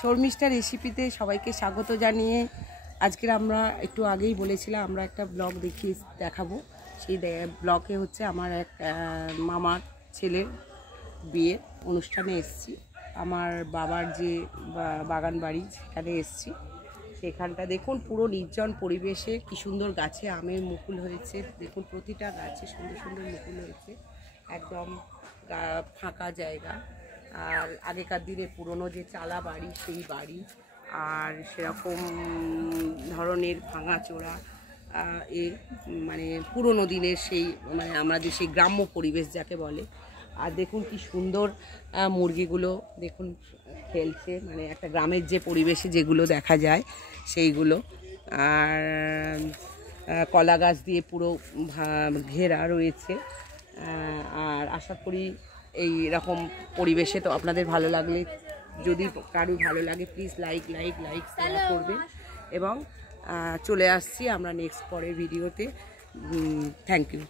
শর্মিষ্ঠা রেসিপিতে সবাইকে স্বাগত জানিয়ে আজকের আমরা একটু আগেই বলেছিলাম আমরা একটা ব্লগ দেখাবো। সেই ব্লগে হচ্ছে আমার এক মামার ছেলের বিয়ের অনুষ্ঠানে এসেছি। আমার বাবার যে বাগান বাড়ি সেখানে এসেছি। সেখানটা দেখুন পুরো নির্জন পরিবেশে কি সুন্দর গাছে আমের মুকুল হয়েছে। দেখুন প্রতিটা গাছে সুন্দর সুন্দর মুকুল হয়েছে, একদম ফাঁকা জায়গা। আর আগেকার দিনে পুরনো যে চালা বাড়ি সেই বাড়ি, আর সেরকম ধরনের ভাঙাচোরা মানে পুরনো দিনের সেই মানে আমাদের সেই গ্রাম্য পরিবেশ যাকে বলে। আর দেখুন কি সুন্দর মুরগিগুলো দেখুন খেলছে, মানে একটা গ্রামের যে পরিবেশে যেগুলো দেখা যায় সেইগুলো। আর কলা গাছ দিয়ে পুরো ঘেরা রয়েছে। আর আশা করি এই রকম পরিবেশে তো আপনাদের ভালো লাগলে, যদি কারো ভালো লাগে প্লিজ লাইক করবেন। এবং চলে আসছি আমরা নেক্সট পরের ভিডিওতে। Thank you.